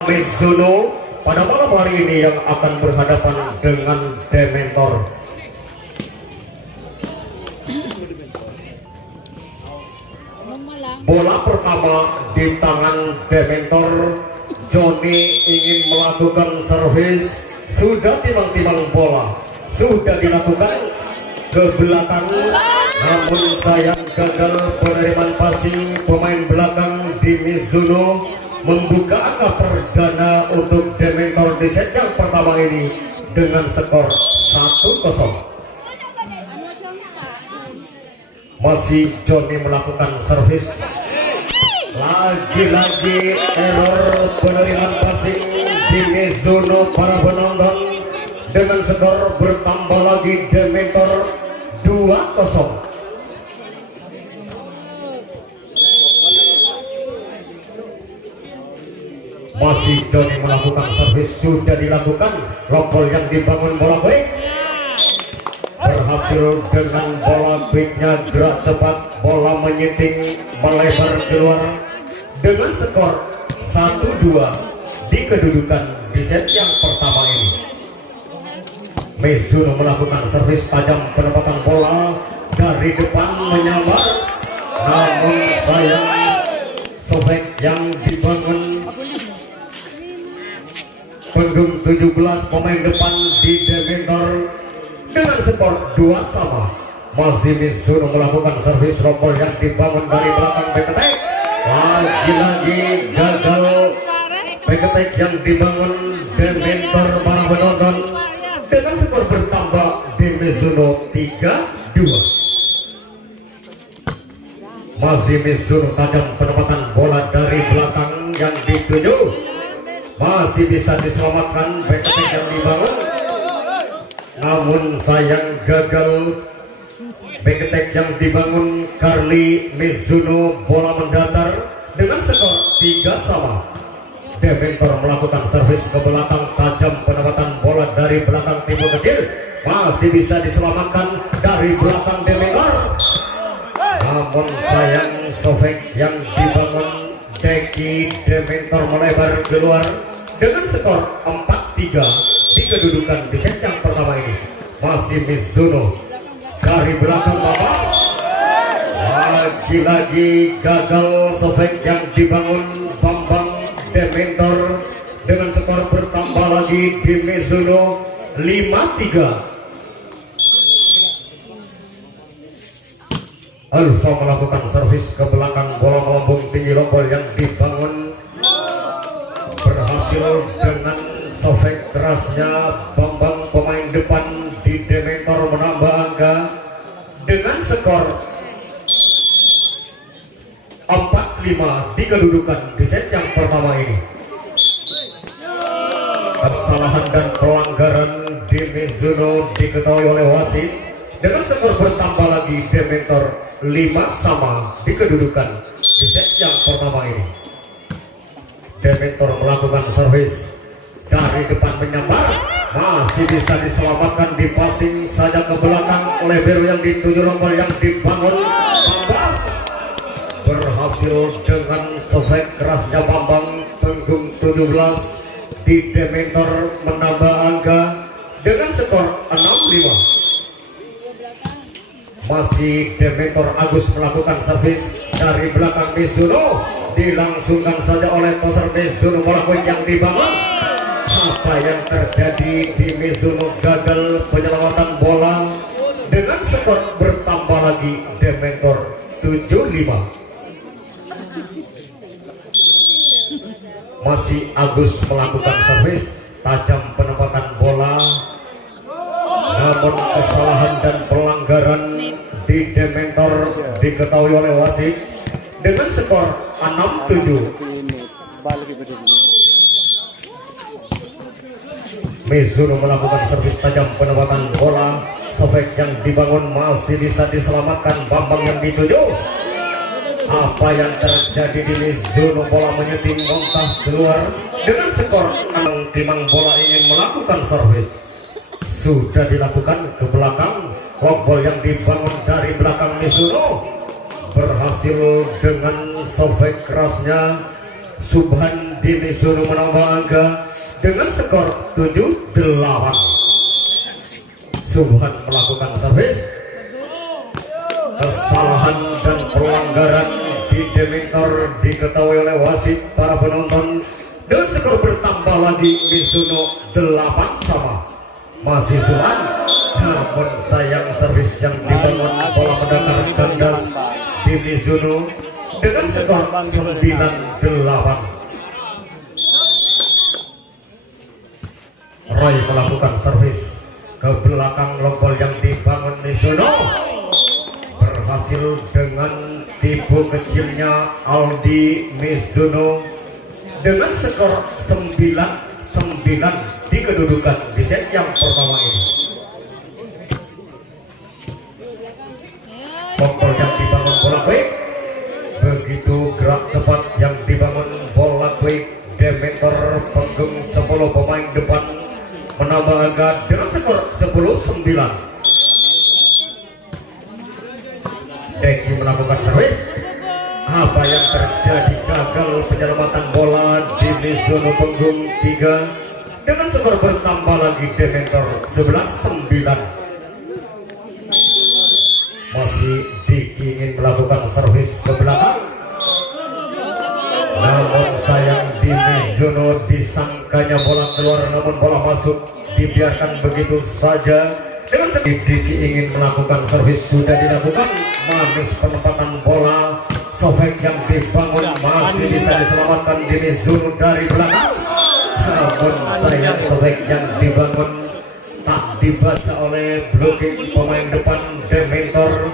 Mizuno pada malam hari ini yang akan berhadapan dengan Dementor. Bola pertama di tangan Dementor. Johnny ingin melakukan servis, sudah timbang-timbang bola, sudah dilakukan ke belakang, namun sayang gagal penerimaan passing pemain belakang di Mizuno. Membuka angka perdana untuk Dementor di set yang pertama ini dengan skor 1-0. Masih Johnny melakukan servis. Lagi-lagi error penerimaan passing di Mizuno para penonton, dengan skor bertambah lagi Dementor 2-0. Masih Johnny melakukan servis, sudah dilakukan lompol yang dibangun bola quick, berhasil dengan bola quicknya, gerak cepat, bola menyiting melebar keluar dengan skor 1-2 di kedudukan di set yang pertama ini. Mizuno melakukan servis tajam, penempatan bola dari depan menyambar, namun sayang sobek yang dibangun punggung 17 pemain depan di Dementor dengan skor 2 sama. Masih Mizuno melakukan servis rompol yang dibangun dari belakang Beketek. Lagi-lagi gagal Beketek yang dibangun Dementor para penonton, dengan skor bertambah di Mizuno 3-2. Masih Mizuno tajam, penempatan bola dari belakang yang dituju, masih bisa diselamatkan Beketek yang dibangun, namun sayang gagal Beketek yang dibangun Carly Mizuno. Bola mendatar dengan skor 3 sama. Dementor melakukan servis ke belakang tajam, penempatan bola dari belakang tipe kecil, masih bisa diselamatkan dari belakang Dementor, namun sayang sobek yang dibangun Deki Dementor melebar keluar dengan skor 4-3 di kedudukan di set yang pertama ini. Masih Mizuno dari belakang babak, lagi-lagi gagal sobek yang dibangun Bambang Dementor, dengan skor bertambah lagi di Mizuno 5-3. Alfa melakukan servis ke belakang, bola melambung tinggi, lompol yang dibangun berhasil dengan sobek kerasnya Bambang pemain depan di Dementor menambah angka dengan skor 4-5 di kedudukan di set yang pertama ini. Kesalahan dan pelanggaran di Mizuno diketahui oleh wasit, dengan skor bertambah lagi Dementor 5 sama di kedudukan di set yang pertama ini. Dementor melakukan servis dari depan menyambar, masih bisa diselamatkan, di passing saja ke belakang oleh Beru yang dituju, lompol yang dibangun Bambang, berhasil dengan sobek kerasnya Bambang punggung 17 di Dementor menambah angka dengan skor 6-5. Masih Dementor, Agus melakukan servis dari belakang Mizuno, dilangsungkan saja oleh toser Mizuno, bola poin yang dibangun. Apa yang terjadi di Mizuno? Gagal penyelamatan bola, dengan skor bertambah lagi Dementor 7-5. Masih Agus melakukan servis tajam, penempatan bola, namun kesalahan dan pelanggaran di Dementor diketahui oleh wasit dengan skor 6-7. Mizuno melakukan servis tajam, penempatan bola, sobek yang dibangun masih bisa diselamatkan Bambang yang dituju. Apa yang terjadi di Mizuno? Bola menyeting muntah keluar dengan skor 6. Timang bola ingin melakukan servis, sudah dilakukan ke belakang, lompol yang dibangun dari belakang Mizuno berhasil dengan sobek kerasnya Subhan di Mizuno menambah angka dengan skor 7-8. Subhan melakukan servis. Kesalahan dan pelanggaran di Dementor diketahui oleh wasit para penonton dan skor bertambah lagi. Mizuno 8 sama. Masih Subhan, namun sayang servis yang dibangun bola mendatar kandas di Mizuno dengan skor 9-8. Roy melakukan servis ke belakang, lompol yang dibangun Mizuno berhasil dengan tipu kecilnya Aldi Mizuno dengan skor 9-9 di kedudukan di set yang pertama ini. Lompol yang dibangun bola quick, begitu gerak cepat yang dibangun bola quick. Dementor penggung 10 pemain depan menambah angka dengan skor 10-9. Deki melakukan servis. Apa yang terjadi? Gagal penyelamatan bola di Mizuno penggung 3 dengan skor bertambah lagi. Dementor 11-9. Masih Diki ingin melakukan servis ke belakang, namun sayang di Mizuno disangkanya bola keluar, namun bola masuk, dibiarkan begitu saja. Dengan sedikit Diki ingin melakukan servis, sudah dilakukan. Manis penempatan bola, Sofek yang dibangun masih bisa diselamatkan di Mizuno dari belakang, namun sayang Sofek yang dibangun tak dibaca oleh blocking pemain depan Dementor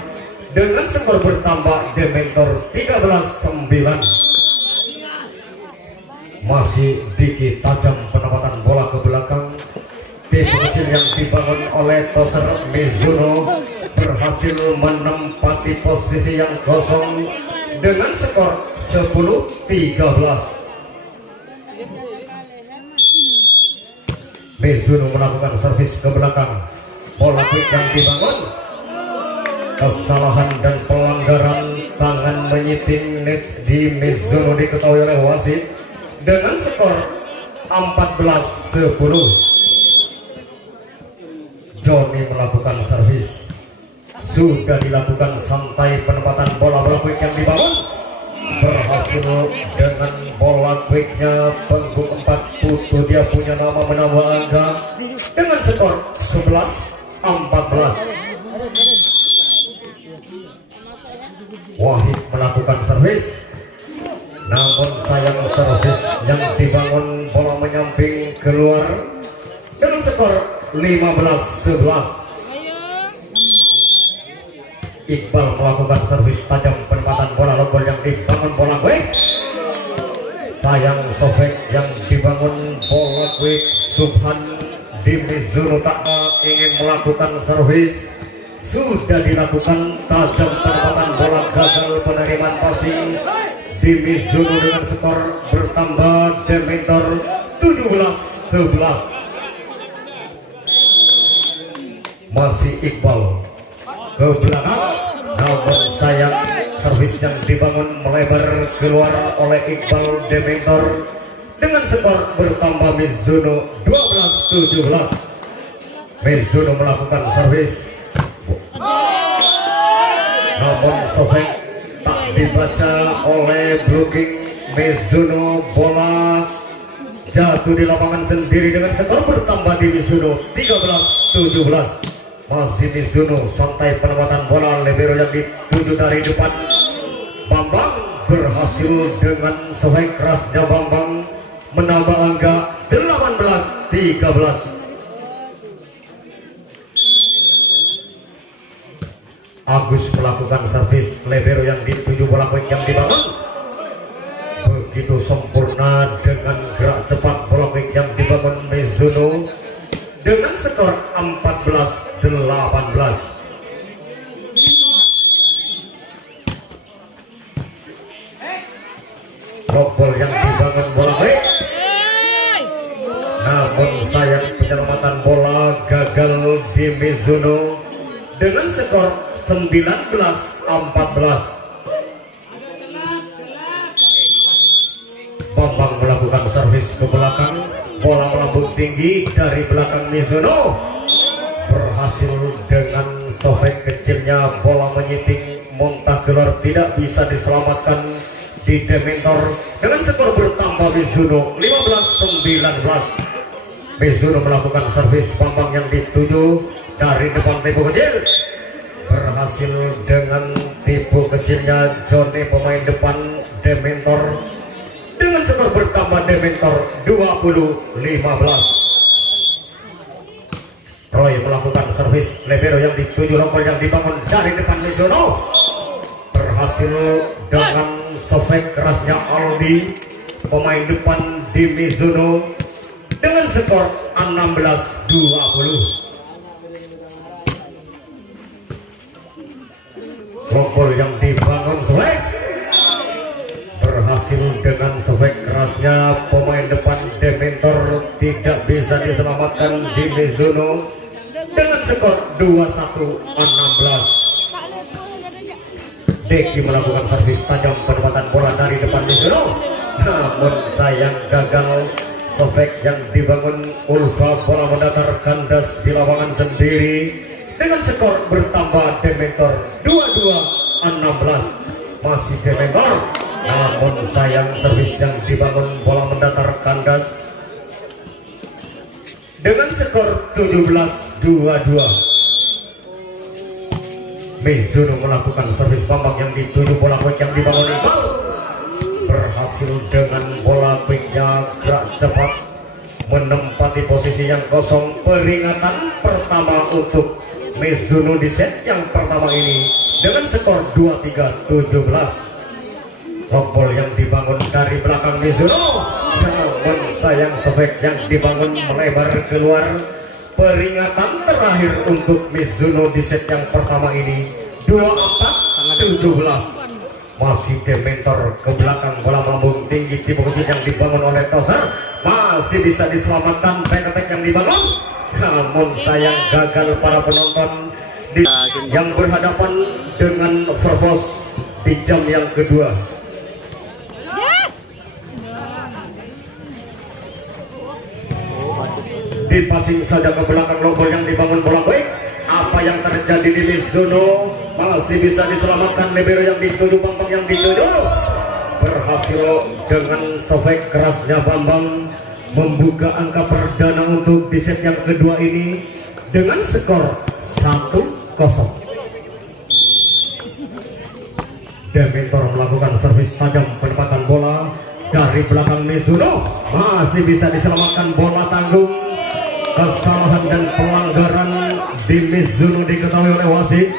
dengan skor bertambah. Dementor 13-9. Masih Diki tajam penempatan bola ke belakang. Tim kecil yang dibangun oleh Toser Mizuno berhasil menempati posisi yang kosong dengan skor 10-13. Mizuno melakukan servis ke belakang, bola quick yang dibangun. Kesalahan dan pelanggaran tangan menyiting nets di Mizuno diketahui oleh wasit dengan skor 14-10. Joni melakukan servis, sudah dilakukan santai penempatan bola quick yang dibangun, berhasil dengan bola quicknya penggung 4 Putu. Dia punya nama menambah angka dengan skor 11-14. Wahid melakukan servis, namun sayang servis yang dibangun bola menyamping keluar dengan skor 15-11. Iqbal melakukan servis tajam penempatan bola, lompol yang dibangun bola quick. Sayang Sofek yang dibangun bola quick. Subhan di Mizuno tak ingin melakukan servis, sudah dilakukan tajam penempatan bola, gagal penerimaan passing di Mizuno dengan skor bertambah. Dementor 17-11. Masih Iqbal ke belakang, namun sayang servis yang dibangun melebar keluar oleh Iqbal. Dementor dengan skor bertambah. Mizuno 12-17. Mizuno melakukan servis, namun Sofek tak dibaca oleh blocking Mizuno. Bola jatuh di lapangan sendiri dengan skor bertambah di Mizuno 13-17. Masih Mizuno santai penempatan bola, libero yang dituju dari depan. Bambang berhasil dengan Sofek kerasnya. Bambang menambah angka 18-13. Agus melakukan servis, libero yang dituju bola quick yang dibangun begitu sempurna dengan gerak cepat. Bola quick yang dibangun Mizuno dengan skor 14-18. Lompol yang dibangun bola quick, namun sayang penyelamatan bola gagal di Mizuno dengan skor 19-14. Bambang melakukan servis ke belakang, bola melambung tinggi dari belakang Mizuno, berhasil dengan sofek kecilnya, bola menyiting muntah keluar, tidak bisa diselamatkan di Dementor. Dengan skor bertambah Mizuno 15-19. Mizuno melakukan servis, Bambang yang dituju dari depan tipu kecil, berhasil dengan tipu kecilnya Joni pemain depan Dementor. Dengan skor bertambah Dementor 20-15. Roy melakukan servis, libero yang dituju, lompol yang dibangun dari depan Mizuno, berhasil dengan sofek kerasnya Aldi pemain depan di Mizuno. Dengan skor 16-20. Lompol yang dibangun Sofek, berhasil dengan sofek kerasnya pemain depan Dementor, tidak bisa diselamatkan di Mizuno. Dengan skor 21-16. Deki melakukan servis tajam, penempatan bola dari depan Mizuno, namun sayang gagal. Sofek yang dibangun Ulfa, bola mendatar kandas di lapangan sendiri. Dengan skor bertambah Dementor 22-16. Masih Dementor, namun sayang servis yang dibangun bola mendatar kandas. Dengan skor 17-22. Mizuno melakukan servis, Bambang yang dituju, bola quick yang dibangun Iqbal, berhasil dengan bola quicknya gerak cepat menempati posisi yang kosong. Peringatan pertama untuk Mizuno di set yang pertama ini dengan skor 23-17. Lompol yang dibangun dari belakang Mizuno, namun sayang sofek yang dibangun melebar keluar. Peringatan terakhir untuk Mizuno di set yang pertama ini 24-17. Masih Dementor ke belakang, bola melambung tinggi, tipe kecil yang dibangun oleh Toser, masih bisa diselamatkan back attack yang dibangun, namun sayang gagal para penonton yang berhadapan dengan Vervos di jam yang kedua. Dipasing saja ke belakang, lompol yang dibangun bola quick. Apa yang terjadi di Mizuno? Masih bisa diselamatkan, libero yang dituju, Bambang yang dituju, berhasil dengan sofek kerasnya Bambang membuka angka perdana untuk di set yang kedua ini dengan skor 1-0. Dementor melakukan servis tajam, penempatan bola dari belakang Mizuno, masih bisa diselamatkan, bola tanggung. Kesalahan dan pelanggaran di Mizuno diketahui oleh wasit.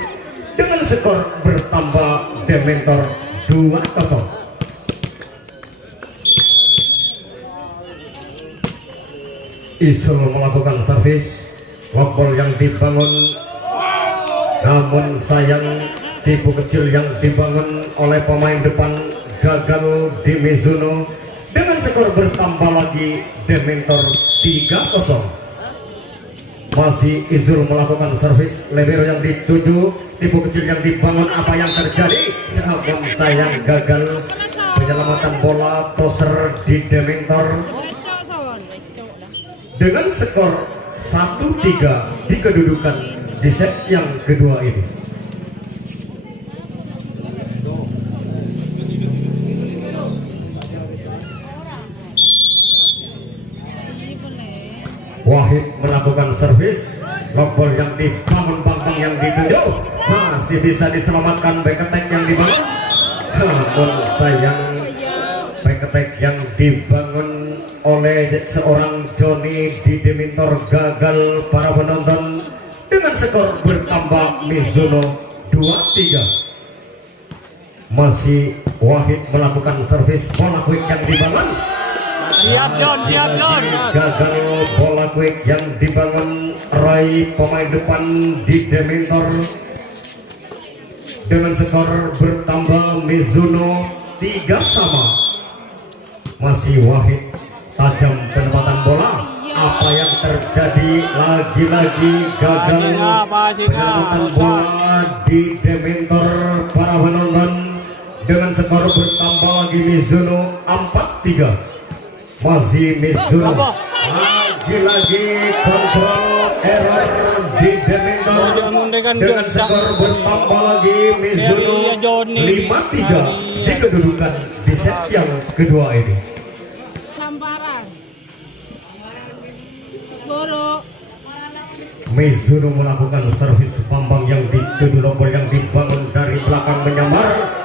Dengan skor bertambah Dementor 2-0. Isul melakukan servis, lompol yang dibangun, namun sayang tipu kecil yang dibangun oleh pemain depan gagal di Mizuno. Dengan skor bertambah lagi Dementor 3-0. Masih Izul melakukan servis, libero yang dituju, tipu kecil yang dibangun. Apa yang terjadi? Namun sayang gagal penyelamatan bola. Toser di Dementor dengan skor 1-3 di kedudukan di set yang kedua ini. Wahid melakukan servis, lompol yang dibangun, Bambang yang dituju, masih bisa diselamatkan back attack yang dibangun, namun sayang back attack yang dibangun oleh seorang Joni di Dementor gagal para penonton. Dengan skor bertambah Mizuno 2-3. Masih Wahid melakukan servis, bola quick yang dibangun, Siap Don. gagal bola quick yang dibangun Rai pemain depan di Dementor. Dengan skor bertambah Mizuno 3-sama. Masih Wahid tajam penempatan bola. Apa yang terjadi? Lagi-lagi gagal penempatan bola di Dementor para penonton. Dengan skor bertambah lagi Mizuno 4-3. Masih Mizuno. Lagi-lagi kontrol error di Dementor dengan skor bertambah lagi Mizuno 5-3 di kedudukan di set yang kedua ini. Lamparan. Boro. Mizuno melakukan servis Bambang yang dituju, lombol yang dibangun dari belakang menyamar,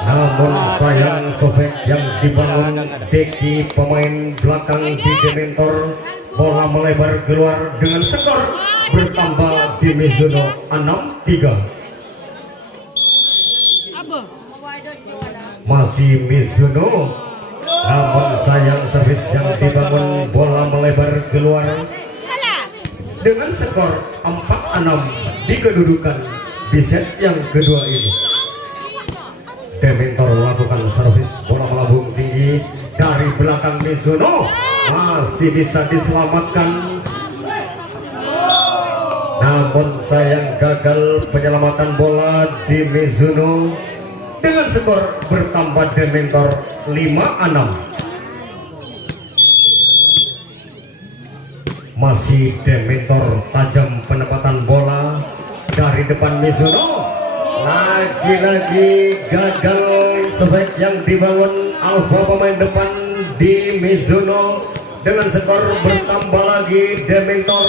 namun sayang sobek yang dibangun Deki pemain belakang di Dementor, bola melebar keluar dengan skor bertambah di Mizuno 6-3. Apa? Masih Mizuno, namun sayang servis yang dibangun, bola melebar keluar dengan skor 4-6 di kedudukan di set yang kedua ini. Dementor melakukan servis, bola melambung tinggi dari belakang Mizuno, masih bisa diselamatkan, namun sayang gagal penyelamatan bola di Mizuno dengan skor bertambah Dementor 5-6. Masih Dementor, tajam penempatan bola dari depan Mizuno, lagi-lagi gagal sebek yang dibangun Alfa pemain depan di Mizuno dengan skor bertambah lagi Dementor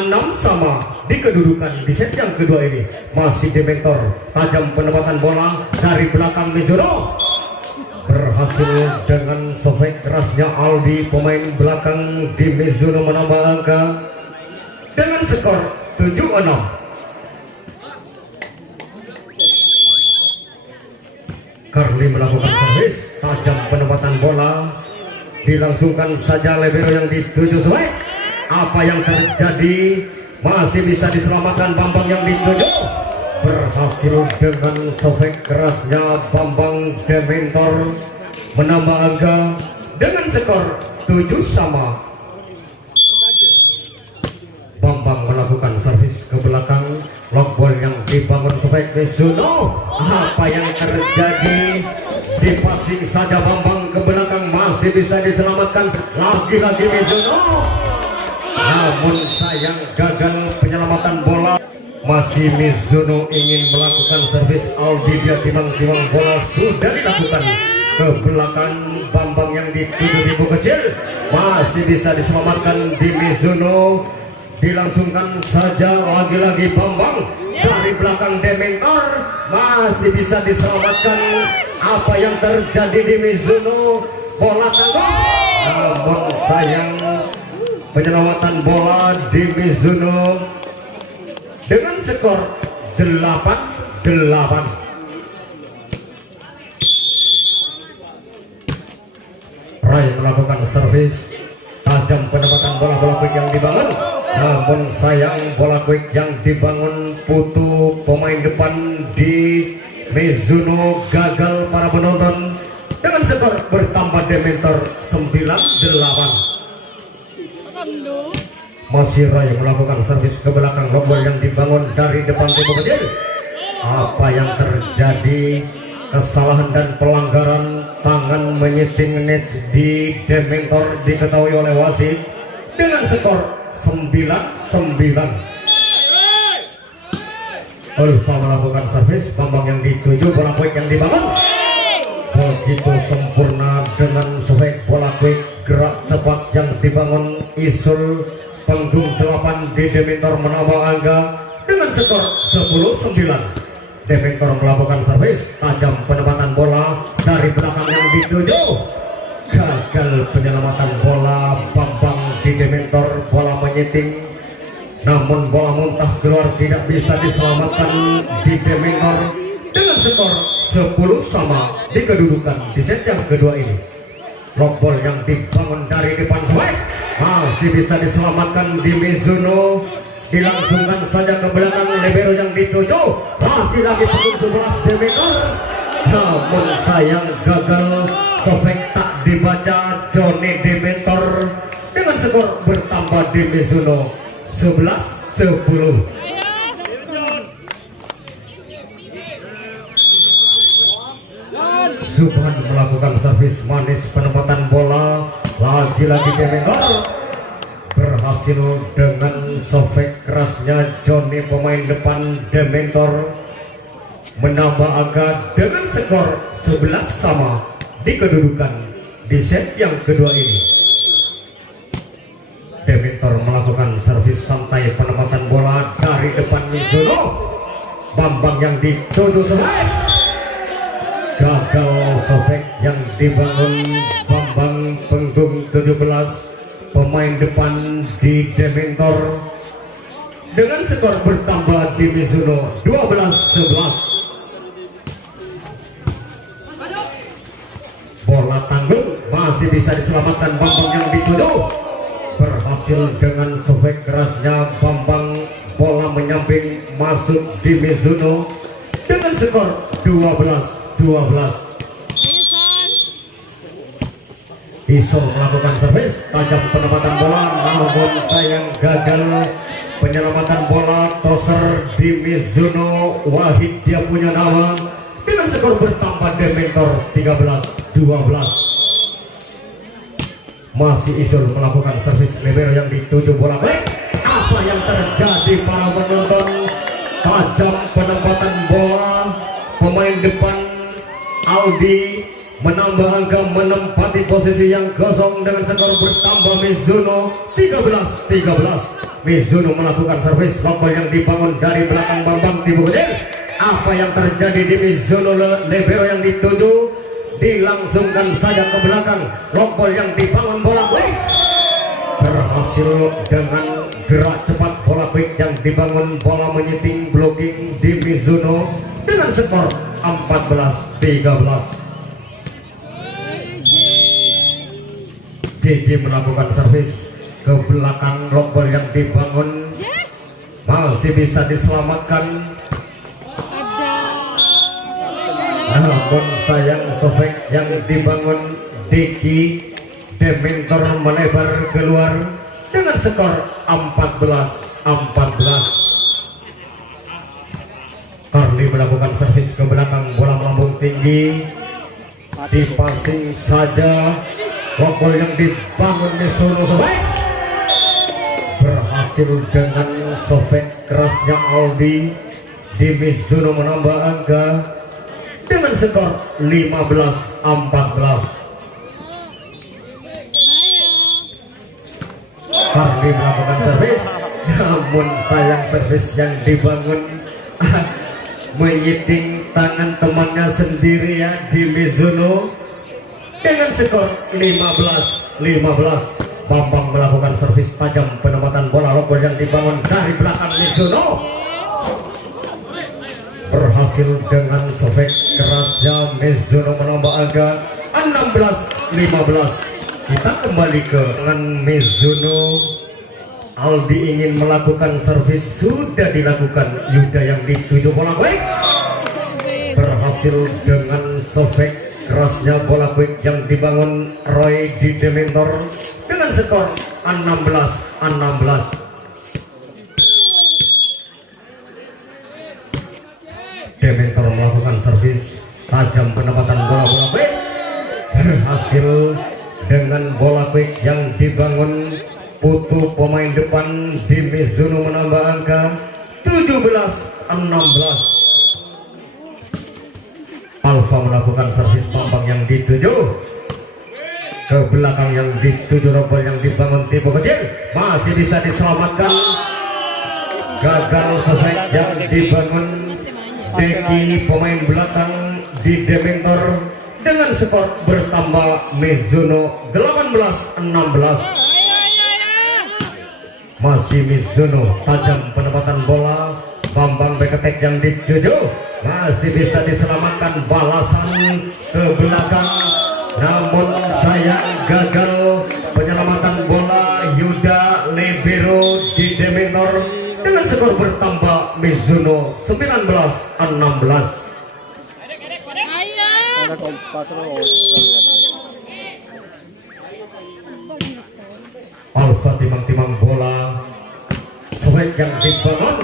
6 sama di kedudukan di set yang kedua ini. Masih Dementor, tajam penempatan bola dari belakang Mizuno, berhasil dengan sobek kerasnya Aldi pemain belakang di Mizuno menambah angka dengan skor 7-6. Carly melakukan servis, tajam penempatan bola, dilangsungkan saja libero yang dituju sobek. Apa yang terjadi? Masih bisa diselamatkan Bambang yang dituju, berhasil dengan sobek kerasnya Bambang Dementor menambah angka dengan skor 7 sama. Bambang melakukan servis ke belakang, long ball yang dibangun sobek Mizuno. Apa yang terjadi? Dipasing saja Bambang ke belakang, masih bisa diselamatkan lagi-lagi Mizuno, namun sayang gagal penyelamatan bola. Masih Mizuno ingin melakukan servis, Aldi dia timang-timang, bola sudah dilakukan ke belakang Bambang yang dituju di buku kecil, masih bisa diselamatkan di Mizuno. Dilangsungkan saja lagi-lagi Bambang dari belakang Dementor, masih bisa diselamatkan. Apa yang terjadi di Mizuno? Bola tanggung, namun sayang penyelamatan bola di Mizuno dengan skor 8-8. Ray melakukan servis, tajam penempatan bola quick yang dibangun, namun sayang bola quick yang dibangun Putu pemain depan di Mizuno gagal para penonton dengan skor bertambah Dementor 9-8. Masih Ray melakukan servis ke belakang, lombol yang dibangun dari depan tim kecil. Apa yang terjadi? Kesalahan dan pelanggaran tangan menyeting net di Dementor diketahui oleh wasit dengan skor 9-9. Ulfa melakukan servis, Bambang yang dituju, bola quick yang dibangun begitu sempurna dengan sobek bola quick, gerak cepat yang dibangun Isul panggung 8 di Dementor menambah angka dengan skor 10-9. Dementor melakukan servis, tajam penempatan bola dari belakang yang dituju, gagal penyelamatan bola Bambang di Dementor, bola menyeting, namun bola muntah keluar, tidak bisa diselamatkan di Dementor dengan skor 10 sama di kedudukan di set yang kedua ini. Long ball yang dibangun dari depan sobek, masih bisa diselamatkan di Mizuno. Dilangsungkan saja ke belakang libero yang dituju, lagi-lagi pukul 11 Dementor, namun sayang gagal sobek tak dibaca Johnny Dementor dengan skor bertambah di Mizuno 11-10. Subhan melakukan servis manis, penempatan bola lagi Dementor, berhasil dengan sofek kerasnya Johnny pemain depan Dementor menambah angka dengan skor 11 sama di kedudukan di set yang kedua ini. Dementor melakukan servis santai penempatan bola dari depan Mizuno. Bambang yang dituju selesai. Gagal sofek yang dibangun Bambang punggung 17 pemain depan di Dementor dengan skor bertambah di Mizuno 12-11. Bola tanggung masih bisa diselamatkan Bambang yang dituju. Berhasil dengan sofek kerasnya Bambang, bola menyamping masuk di Mizuno dengan skor 12-12. Isol melakukan servis tajam penempatan bola, namun sayang gagal penyelamatan bola. Toser di Mizuno, Wahid dia punya nama dengan skor bertambah Dementor 13-12. Masih Isol melakukan servis libero yang dituju bola baik. Apa yang terjadi para penonton? Tajam penempatan bola pemain depan Aldi menambah angka, menempati posisi yang kosong dengan skor bertambah Mizuno 13-13. Mizuno melakukan servis lompol yang dibangun dari belakang Bambang Tibu Kecil. Apa yang terjadi di Mizuno? Libero yang dituju dilangsungkan saja ke belakang. Lompol yang dibangun bola quick, berhasil dengan gerak cepat bola quick yang dibangun, bola menyiting blocking di Mizuno dengan skor 14-13. JJ melakukan servis ke belakang, lompol yang dibangun masih bisa diselamatkan, namun sayang sofek yang dibangun Deki Dementor melebar keluar dengan skor 14-14. Carly melakukan servis ke belakang, bola melambung tinggi, dipasing saja. Lompol yang dibangun Mizuno sofek berhasil dengan sofek kerasnya Aldi di Mizuno menambah angka dengan skor 15-14. Carly melakukan servis, namun sayang servis yang dibangun menyiting tangan temannya sendiri ya di Mizuno dengan skor 15-15. Bambang melakukan servis tajam penempatan bola, lompol yang dibangun dari belakang Mizuno berhasil dengan sofek kerasnya Mizuno menambah angka 16-15. Kita kembali ke dengan Mizuno. Aldi ingin melakukan servis, sudah dilakukan. Yuda yang dituju bola quick, berhasil dengan sofek kerasnya bola quick yang dibangun Roy di Dementor dengan skor 16-16. Dementor melakukan servis tajam penempatan bola quick, berhasil dengan bola quick yang dibangun Putu pemain depan di Mizuno menambah angka 17-16. Alfa melakukan servis, Bambang yang dituju ke belakang, yang dituju lompol yang dibangun Tipe Kecil masih bisa diselamatkan. Gagal sofek yang dibangun Deki pemain belakang di Dementor dengan skor bertambah Mizuno 18-16. Masih Mizuno tajam penempatan bola. Bambang Beketek yang dituju masih bisa diselamatkan, balasan ke belakang, namun sayang gagal penyelamatan bola. Yuda libero di Dementor dengan skor bertambah Mizuno 19-16. Alfa timang-timang bola, sofek yang dibangun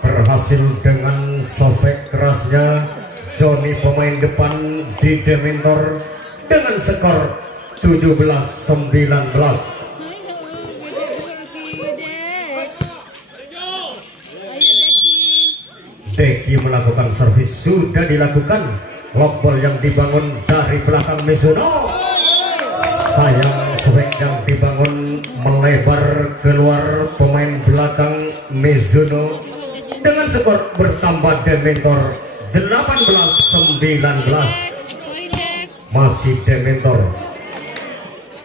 berhasil dengan sofek kerasnya Johnny pemain depan di Dementor dengan skor 17-19. Deki melakukan servis, sudah dilakukan. Lock ball yang dibangun dari belakang Mizuno. Sayang swing yang dibangun melebar keluar pemain belakang Mizuno. Dengan skor bertambah Dementor 18-19. Masih Dementor.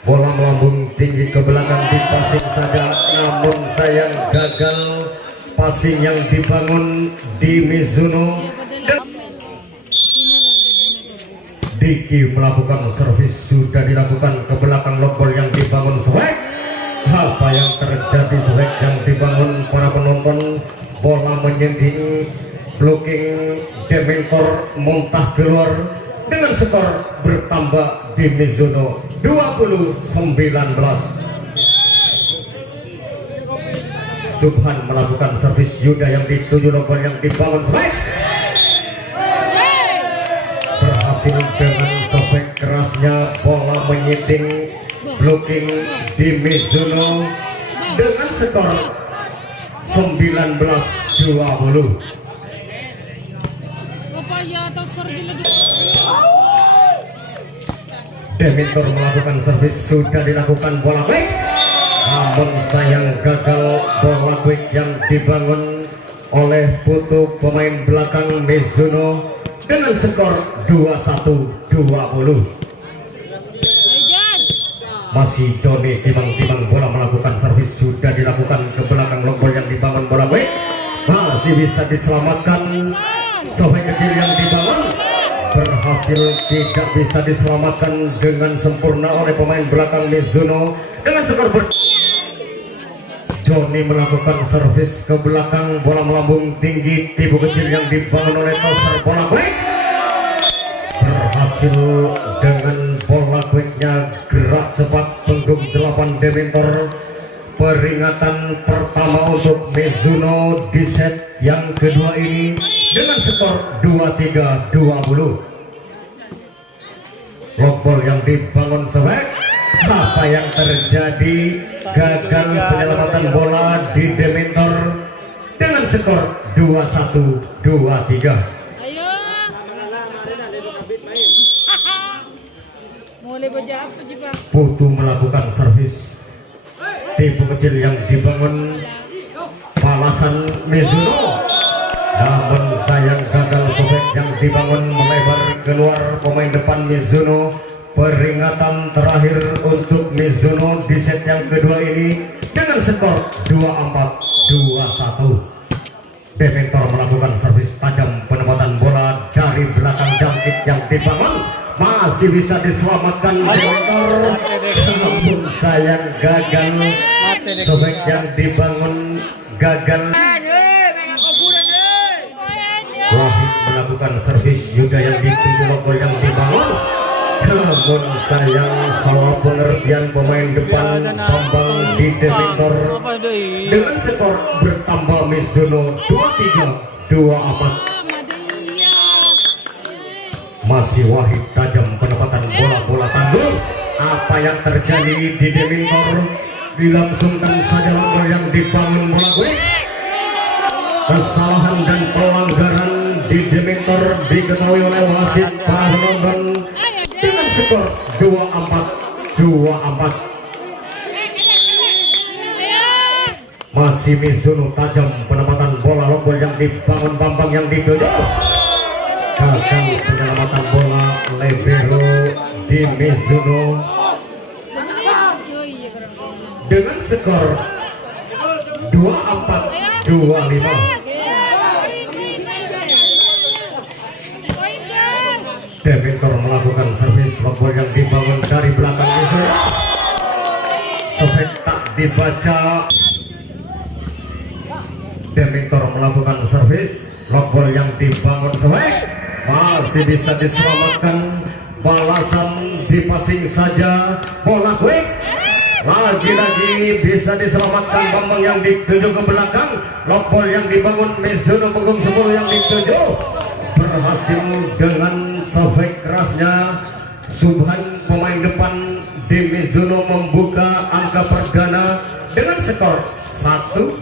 Bola melambung tinggi ke belakang, dipasing saja, namun sayang gagal. Passing yang dibangun di Mizuno. Diki melakukan servis, sudah dilakukan ke belakang. Lock ball yang dibangun swag. Apa yang terjadi? Swag yang dibangun para penonton, bola menyenting, blocking Dementor, muntah keluar. Dengan skor bertambah di Mizuno 20-19. Subhan melakukan servis, Yuda yang dituju, lock ball yang dibangun swag. Berhasil dengan sobek kerasnya, bola menyiting, blocking di Mizuno dengan skor 19-20. Dementor melakukan servis, sudah dilakukan bola quick, namun sayang gagal. Bola quick yang dibangun oleh Putu pemain belakang Mizuno dengan skor 21-20. Masih Joni timang-timang, bola melakukan servis, sudah dilakukan ke belakang. Lock ball yang dibangun, bola quick masih bisa diselamatkan. Sobek kecil yang dibangun berhasil, tidak bisa diselamatkan dengan sempurna oleh pemain belakang Mizuno dengan skor Joni melakukan servis ke belakang, bola melambung tinggi, tipu kecil yang dibangun oleh Toser, bola quick berhasil dengan bola quicknya, gerak cepat punggung 8 Dementor. Peringatan pertama untuk Mizuno di set yang kedua ini dengan skor 23-20. Lock ball yang dibangun swag. Apa yang terjadi? Gagal penyelamatan bola di Dementor dengan skor 21-23. Ayo. Mulai baca apa sih, Pak? Putu melakukan servis, tipu kecil yang dibangun balasan Mizuno, namun sayang gagal. Sobek yang dibangun melebar keluar pemain depan Mizuno. Peringatan terakhir untuk Mizuno di set yang kedua ini dengan skor 24-21. Dementor melakukan servis tajam, penempatan bola dari belakang, jangkit yang dibangun masih bisa diselamatkan Dementor, namun sayang gagal. Sobek yang dibangun gagal. Wahid melakukan servis, Yuda yang dituju, lock ball yang dibangun, namun sayang salah pengertian pemain depan Bambang di Dementor. Dengan skor bertambah Mizuno 23-24. Masih Wahid tajam, penempatan bola tangguh. Apa yang terjadi di Dementor? Dilangsungkan saja lock ball yang dibangun, bola quick. Kesalahan dan pelanggaran di Dementor diketahui oleh wasit para penonton dengan skor 24-24. Masih Mizuno tajam, penempatan bola, lock ball yang dibangun, Bambang yang dituju. Gagal penyelamatan bola libero di Mizuno dengan skor 24-25. Dementor melakukan servis, lock ball yang dibangun dari belakang Mizuno. Sobek tak dibaca. Dementor melakukan servis, lock ball yang dibangun sobek masih bisa diselamatkan. Balasan dipasing saja, bola quick lagi-lagi bisa diselamatkan. Bambang yang dituju ke belakang, lock ball yang dibangun Mizuno, punggung 10 yang dituju berhasil dengan sobek kerasnya. Subhan pemain depan di Mizuno membuka angka perdana dengan skor 1-0.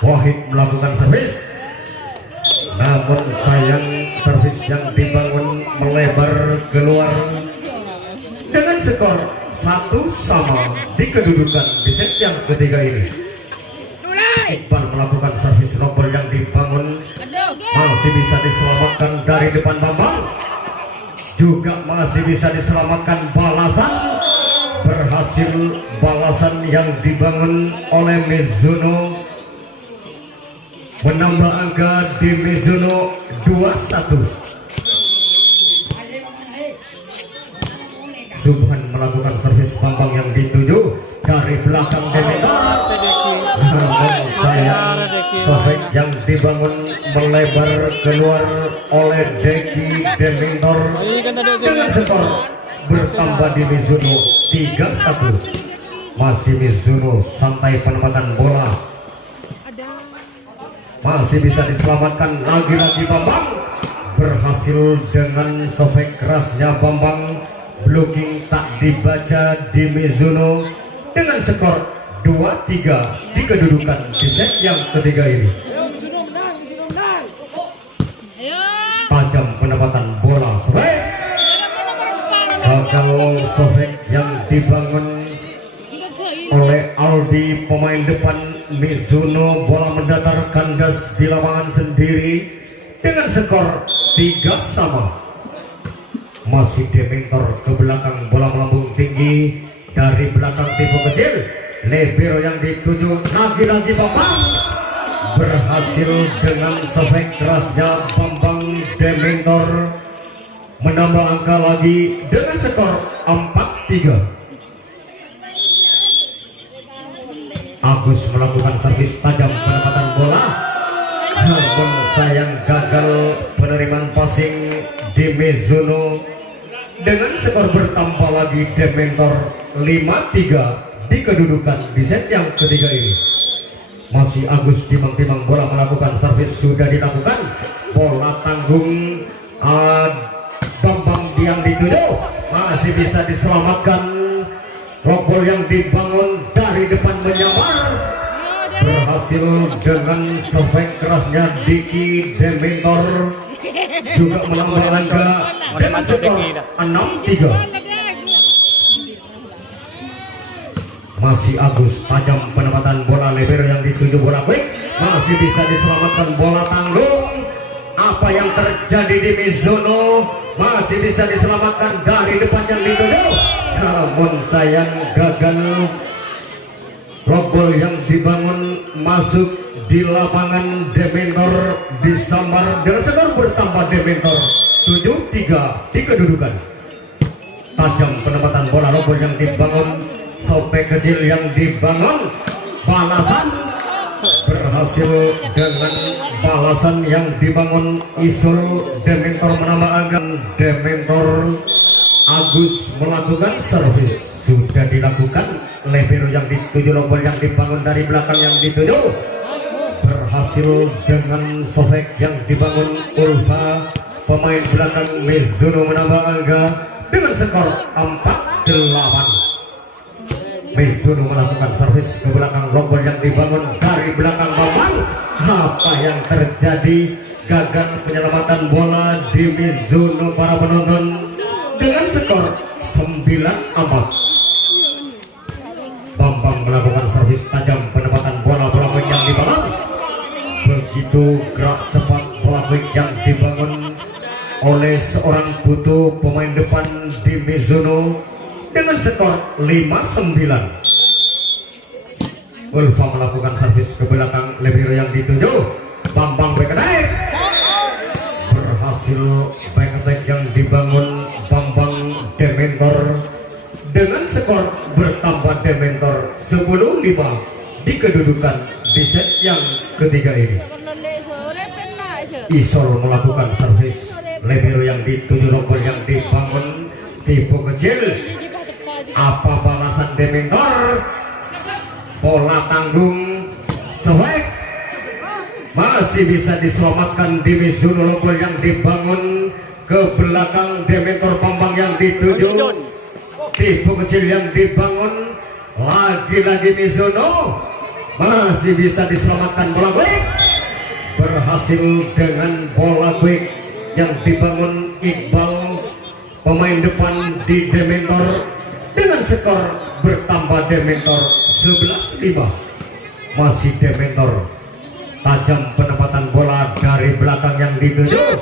Wahid melakukan servis, namun sayang servis yang dibangun melebar keluar dengan skor 1-1 di kedudukan di set yang ketiga ini. Iqbal melakukan servis nomor yang dibangun masih bisa diselamatkan dari depan Bambang, juga masih bisa diselamatkan balasan, berhasil balasan yang dibangun oleh Mizuno menambah angka di Mizuno 2-1. Subhan melakukan servis Bambang yang dituju dari belakang Demetor, namun sayang sofek yang dibangun melebar keluar oleh Deki Demetor dengan skor bertambah di Mizuno 3-1. Masih Mizuno santai penempatan bola, masih bisa diselamatkan lagi-lagi Bambang, berhasil dengan sofek kerasnya Bambang, blocking tak dibaca di Mizuno dengan skor 2-3 di kedudukan di set yang ketiga ini. Tajam penempatan bola sofek, gagal sofek yang dibangun oleh Aldi pemain depan Mizuno. Bola mendatar kandas di lapangan sendiri dengan skor 3-3. Masih Dementor ke belakang, bola melambung tinggi dari belakang tipe kecil, libero yang dituju lagi-lagi Bambang, berhasil dengan sofek kerasnya Bambang Dementor menambah angka lagi dengan skor 4-3. Agus melakukan servis tajam penempatan bola, namun sayang gagal penerimaan passing di Mizuno dengan skor bertambah lagi Dementor 5-3 di kedudukan di set yang ketiga ini. Masih Agus timang-timang bola melakukan servis sudah dilakukan, bola tanggung Bambang yang dituju masih bisa diselamatkan. Rombol yang dibangun dari depan menyamar, berhasil dengan sofek kerasnya Diki Dementor juga menambah angka dengan skor 6-3. Masih Agus tajam penempatan bola, libero yang dituju bola quick, masih bisa diselamatkan bola tanggung. Apa yang terjadi di Mizuno, masih bisa diselamatkan dari depan yang dituju, namun sayang gagal. Rombol yang dibangun masuk di lapangan Dementor disambar dengan skor bertambah Dementor 7-3 di kedudukan. Tajam penempatan bola, rombol yang dibangun, sopek kecil yang dibangun, balasan berhasil dengan balasan yang dibangun Isul. Dementor menambah angka, Dementor. Agus melakukan servis sudah dilakukan, libero yang dituju, rombol yang dibangun dari belakang yang dituju, berhasil dengan sofek yang dibangun Ulfa pemain belakang Mizuno menambah angka dengan skor 4-8. Mizuno melakukan servis ke belakang, rombol yang dibangun dari belakang Bambang. Apa yang terjadi? Gagal penyelamatan bola di Mizuno para penonton dengan skor 9-4. Bambang melakukan servis tajam penempatan bola, bola quick yang dibangun, begitu gerak cepat bola quick yang dibangun oleh seorang putu pemain depan di Mizuno dengan skor 5-9. Ulfa melakukan servis ke belakang, libero yang dituju Bambang back attack, berhasil back attack yang dibangun Bambang Dementor dengan skor bertambah Dementor 10-5 di kedudukan di set yang ketiga ini. Isol melakukan servis, libero yang dituju, rombol yang dibangun tipe kecil. Apa balasan Dementor? Bola tanggung, swag masih bisa diselamatkan di Mizuno, rombol yang dibangun ke belakang Dementor Bambang yang dituju, tipu kecil yang dibangun, lagi-lagi Mizuno masih bisa diselamatkan bola quick, berhasil dengan bola quick yang dibangun Iqbal pemain depan di Dementor, dengan skor bertambah Dementor 11-5. Masih Dementor, tajam penempatan bola dari belakang yang dituju,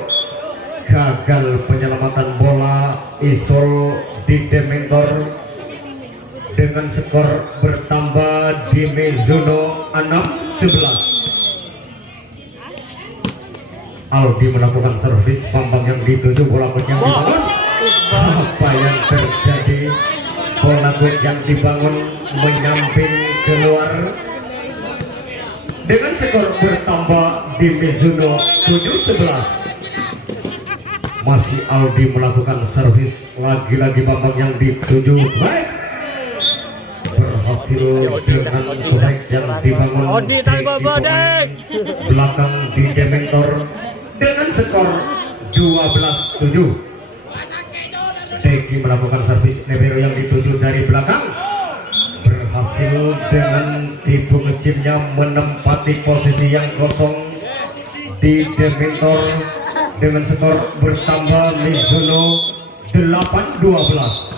gagal penyelamatan bola Isol di Dementor, dengan skor bertambah di Mizuno 6-11. Aldi melakukan servis, Bambang yang dituju, bola quick yang dibangun. Apa yang terjadi? Bola quick yang dibangun menyamping keluar, dengan skor bertambah di Mizuno 7-11. Masih Aldi melakukan servis, lagi-lagi Bambang yang dituju, baik berhasil dengan strike yang dibangun di belakang di Dementor, dengan skor 12-7. Deki melakukan servis, Nebero yang dituju dari belakang berhasil dengan tipu kecilnya menempati posisi yang kosong di Dementor, dengan skor bertambah Mizuno 8-12.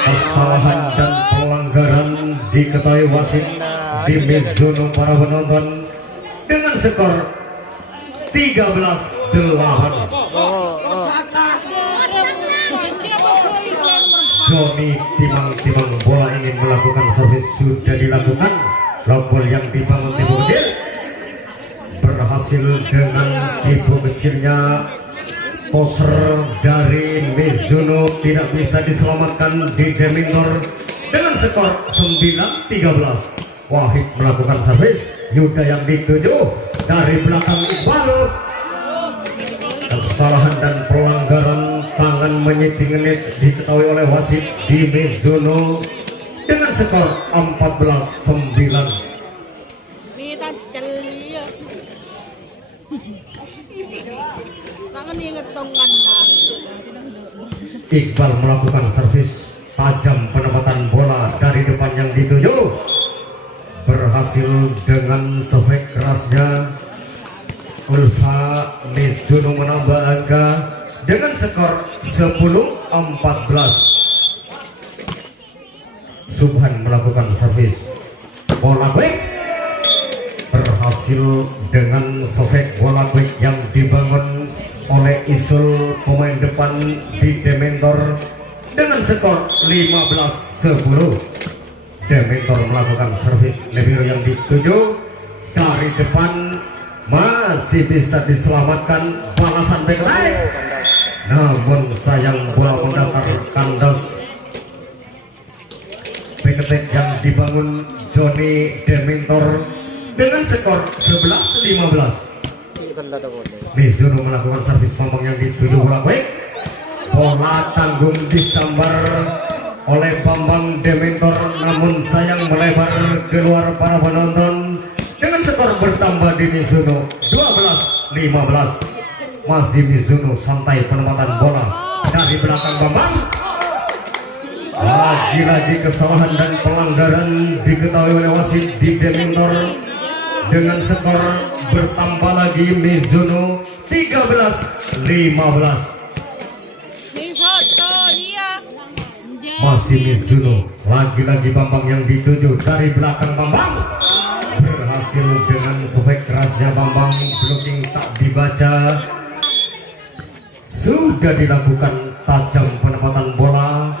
Kesalahan dan pelanggaran diketahui wasit di Mizuno para penonton, dengan skor 13-8. Joni timang-timang bola ingin melakukan servis, sudah dilakukan. Lompol yang dibangun tipu kecil berhasil dengan tipu kecilnya poser dari Mizuno, tidak bisa diselamatkan di Dementor, dengan skor 9-13. Wahid melakukan servis, Yuda yang dituju dari belakang Iqbal. Kesalahan dan pelanggaran tangan menyiting diketahui oleh wasit di Mizuno, dengan skor 14-9. Iqbal melakukan servis, tajam penempatan bola dari depan yang dituju, berhasil dengan sefek kerasnya Ulfa. Mizuno menambah angka dengan skor 10-14. Subhan melakukan servis, bola quick berhasil dengan sefek bola quick yang dibangun oleh Isul pemain depan di Dementor, dengan skor 15-10. Dementor melakukan servis, Lebiro yang dituju dari depan masih bisa diselamatkan, balasan back right, namun sayang bola mendatar kandas. Back attack yang dibangun Joni Dementor, dengan skor 11-15. Mizuno melakukan servis, Bambang yang dituju, bola quick, bola tanggung disambar oleh Bambang Dementor, namun sayang melebar keluar para penonton, dengan skor bertambah di Mizuno 12-15. Masih Mizuno santai penempatan bola dari belakang Bambang. Lagi-lagi kesalahan dan pelanggaran diketahui oleh wasit di Dementor, dengan skor bertambah lagi Mizuno 13-15. Masih Mizuno, lagi-lagi Bambang yang dituju dari belakang. Bambang berhasil dengan sefek kerasnya, Bambang blocking tak dibaca, sudah dilakukan tajam penempatan bola.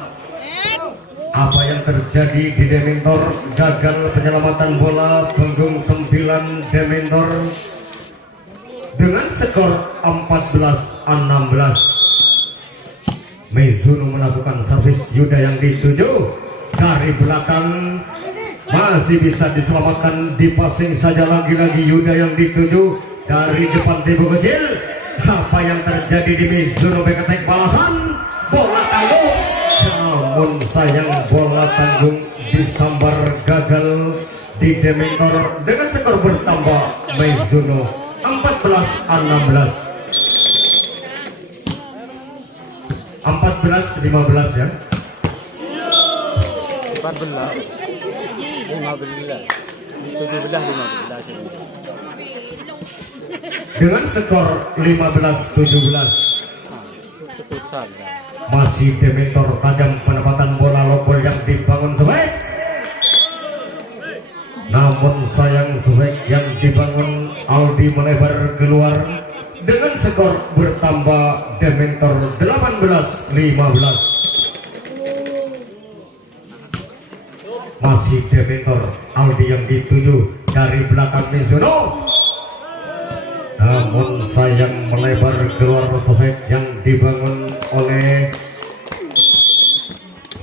Apa yang terjadi di Dementor? Gagal penyelamatan bola, punggung 9 Dementor, dengan skor 14-16. Mizuno melakukan servis, Yuda yang dituju dari belakang masih bisa diselamatkan, dipasing saja lagi-lagi Yuda yang dituju dari depan tipu kecil. Apa yang terjadi di Mizuno? Back attack, balasan bola tanggung, namun sayang bola tanggung disambar, gagal di Dementor, dengan skor bertambah Mizuno 14-16. 14-15 ya. 14 15 17 15 Dengan skor 15-17 keputusan masih Dementor tajam penempatan bola lompol yang dibangun sebaik, namun sayang sebaik yang dibangun Aldi melebar keluar dengan skor bertambah Dementor 18-15. Masih Dementor Aldi yang dituju dari belakang Mizuno, namun sayang melebar keluar sebaik yang dibangun oleh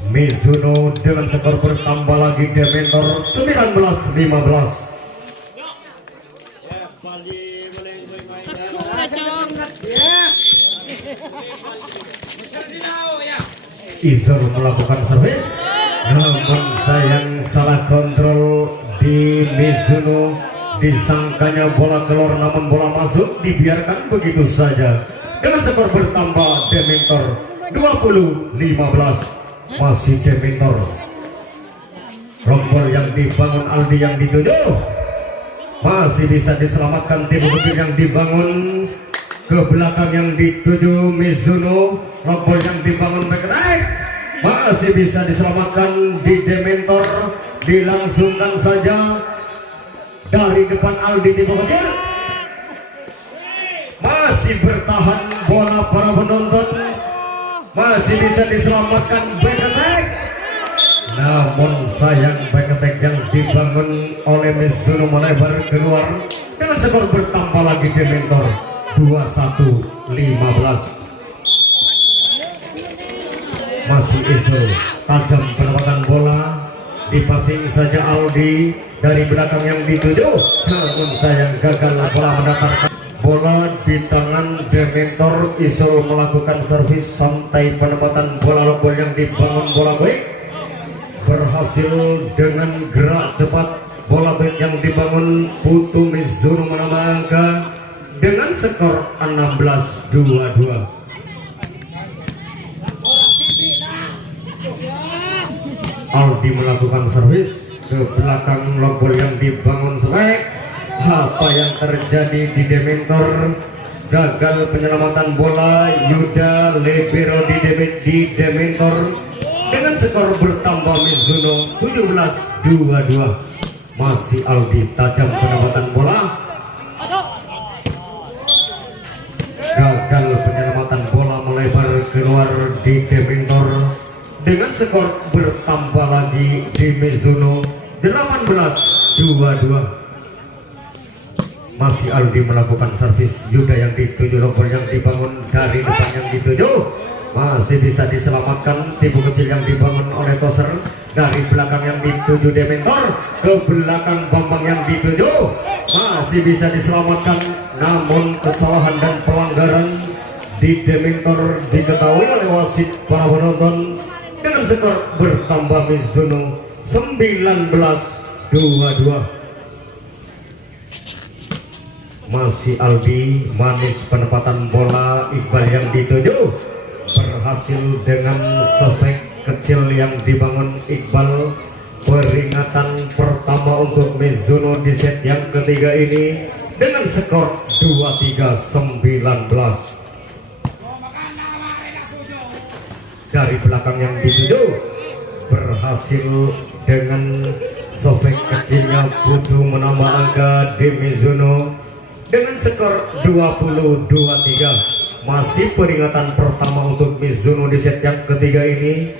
Mizuno dengan skor bertambah lagi Dementor 19-15. Tekuk kacang. Izor melakukan servis, namun sayang salah kontrol di Mizuno, disangkanya bola keluar namun bola masuk, dibiarkan begitu saja dengan skor bertambah Dementor 20-15. Masih Dementor lompol yang dibangun Aldi yang dituju masih bisa diselamatkan tim kecil yang dibangun ke belakang yang dituju Mizuno. Lompol yang dibangun back right masih bisa diselamatkan di Dementor, dilangsungkan saja dari depan Aldi tim kecil. Masih bertahan bola para penonton, masih bisa diselamatkan back attack, namun sayang back attack yang dibangun oleh Mizuno melebar keluar dengan skor bertambah lagi Dementor 21-15. Masih Izo tajam penempatan bola, dipasing saja Aldi dari belakang yang dituju, namun sayang gagal bola mendatarkan bola di tangan Dementor. Isol melakukan servis santai, penempatan bola lompol yang dibangun bola baik, berhasil dengan gerak cepat bola baik yang dibangun Putu Mizuno menambah angka dengan skor 16-22. Aldi melakukan servis ke belakang lompol yang dibangun sebaik. Apa yang terjadi di Dementor? Gagal penyelamatan bola Yuda Libero di Dementor dengan skor bertambah Mizuno 17-22. Masih Aldi tajam penempatan bola, gagal penyelamatan bola melebar keluar di Dementor dengan skor bertambah lagi di Mizuno 18-22. Masih Aldi melakukan servis, Yuda yang dituju, lompol yang dibangun dari depan yang dituju masih bisa diselamatkan tipu kecil yang dibangun oleh Toser dari belakang yang dituju Dementor ke belakang Bambang yang dituju masih bisa diselamatkan, namun kesalahan dan pelanggaran di Dementor diketahui oleh wasit para penonton dengan skor bertambah Mizuno 19-22. Masih Aldi manis penempatan bola, Iqbal yang dituju berhasil dengan sefek kecil yang dibangun Iqbal. Peringatan pertama untuk Mizuno di set yang ketiga ini dengan skor 23-19. Dari belakang yang dituju berhasil dengan sefek kecilnya Putu menambah angka di Mizuno dengan skor 20-23. Masih peringatan pertama untuk Mizuno di set yang ketiga ini.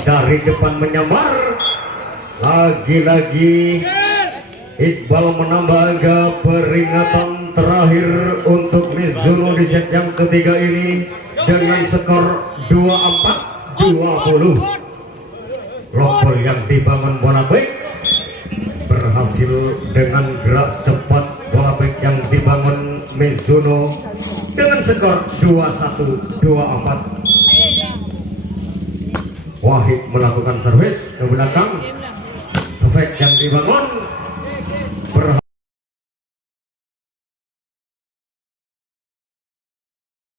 Dari depan menyamar, lagi-lagi Iqbal menambah angka. Peringatan terakhir untuk Mizuno di set yang ketiga ini dengan skor 24-20. Lompol yang dibangun bola baik berhasil dengan gerak cepat bola baik yang dibangun Mizuno dengan skor 21-24. Wahid melakukan servis ke belakang, sefek yang dibangun